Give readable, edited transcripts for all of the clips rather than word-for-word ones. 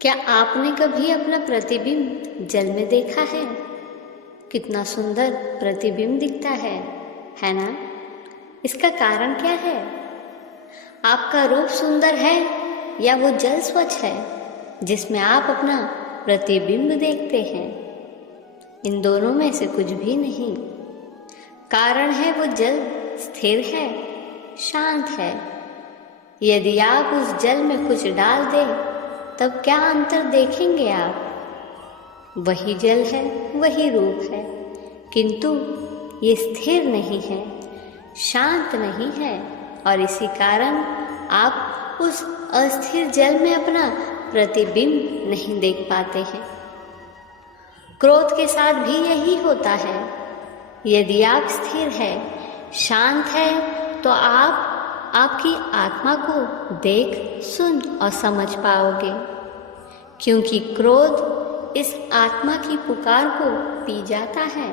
क्या आपने कभी अपना प्रतिबिंब जल में देखा है? कितना सुंदर प्रतिबिंब दिखता है ना? इसका कारण क्या है? आपका रूप सुंदर है या वो जल स्वच्छ है जिसमें आप अपना प्रतिबिंब देखते हैं? इन दोनों में से कुछ भी नहीं। कारण है वो जल स्थिर है, शांत है। यदि आप उस जल में कुछ डाल दें तब क्या अंतर देखेंगे आप? वही जल है, वही रूप है, किंतु ये स्थिर नहीं है, शांत नहीं है, और इसी कारण आप उस अस्थिर जल में अपना प्रतिबिंब नहीं देख पाते हैं। क्रोध के साथ भी यही होता है। यदि आप स्थिर है, शांत है, तो आप आपकी आत्मा को देख, सुन और समझ पाओगे, क्योंकि क्रोध इस आत्मा की पुकार को पी जाता है।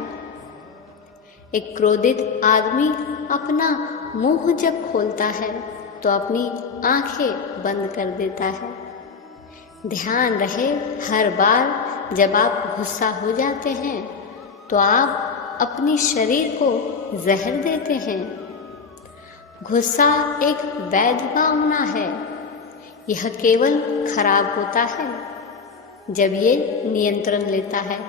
एक क्रोधित आदमी अपना मुंह जब खोलता है तो अपनी आंखें बंद कर देता है। ध्यान रहे, हर बार जब आप गुस्सा हो जाते हैं तो आप अपनी शरीर को जहर देते हैं। गुस्सा एक वैध भावना है। यह केवल खराब होता है जब ये नियंत्रण लेता है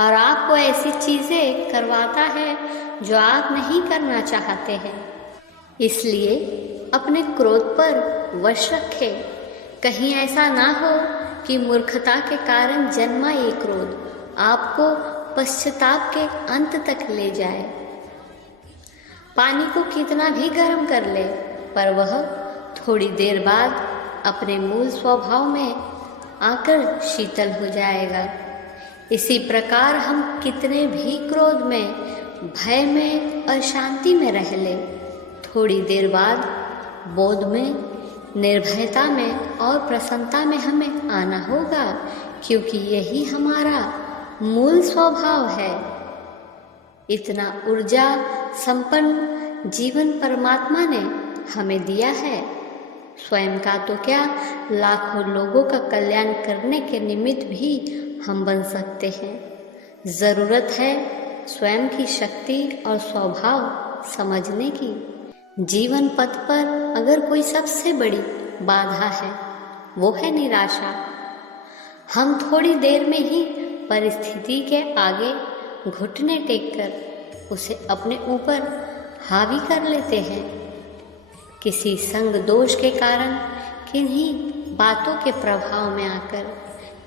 और आपको ऐसी चीजें करवाता है जो आप नहीं करना चाहते हैं। इसलिए अपने क्रोध पर वश रखें। कहीं ऐसा ना हो कि मूर्खता के कारण जन्मा ये क्रोध आपको पश्चाताप के अंत तक ले जाए। पानी को कितना भी गर्म कर ले, पर वह थोड़ी देर बाद अपने मूल स्वभाव में आकर शीतल हो जाएगा। इसी प्रकार हम कितने भी क्रोध में, भय में और शांति में रह ले, थोड़ी देर बाद बोध में, निर्भयता में और प्रसन्नता में हमें आना होगा, क्योंकि यही हमारा मूल स्वभाव है। इतना ऊर्जा संपन्न जीवन परमात्मा ने हमें दिया है। स्वयं का तो क्या, लाखों लोगों का कल्याण करने के निमित्त भी हम बन सकते हैं। जरूरत है स्वयं की शक्ति और स्वभाव समझने की। जीवन पथ पर अगर कोई सबसे बड़ी बाधा है, वो है निराशा। हम थोड़ी देर में ही परिस्थिति के आगे घुटने टेककर उसे अपने ऊपर हावी कर लेते हैं। किसी संग दोष के कारण, किन्हीं बातों के प्रभाव में आकर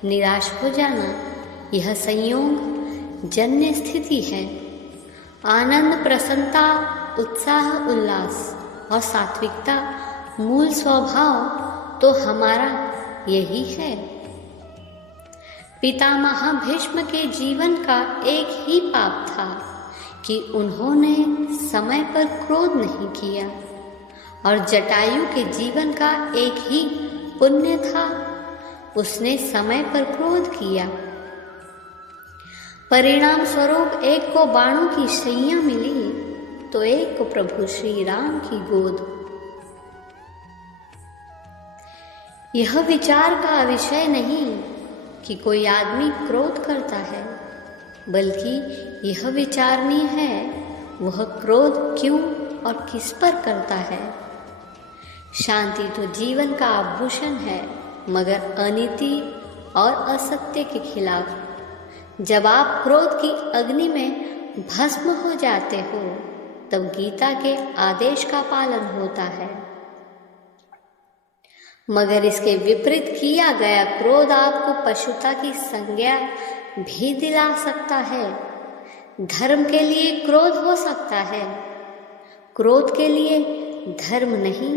निराश हो जाना, यह संयोग जन्य स्थिति है। आनंद, प्रसन्नता, उत्साह, उल्लास और सात्विकता मूल स्वभाव तो हमारा यही है। पितामह भीष्म के जीवन का एक ही पाप था कि उन्होंने समय पर क्रोध नहीं किया, और जटायु के जीवन का एक ही पुण्य था, उसने समय पर क्रोध किया। परिणाम स्वरूप एक को बाणों की शैया मिली तो एक को प्रभु श्री राम की गोद। यह विचार का विषय नहीं कि कोई आदमी क्रोध करता है, बल्कि यह विचारणीय है वह क्रोध क्यों और किस पर करता है। शांति तो जीवन का आभूषण है, मगर अनीति और असत्य के खिलाफ। जब आप क्रोध की अग्नि में भस्म हो जाते हो, तब गीता के आदेश का पालन होता है। मगर इसके विपरीत किया गया क्रोध आपको पशुता की संज्ञा भी दिला सकता है। धर्म के लिए क्रोध हो सकता है, क्रोध के लिए धर्म नहीं।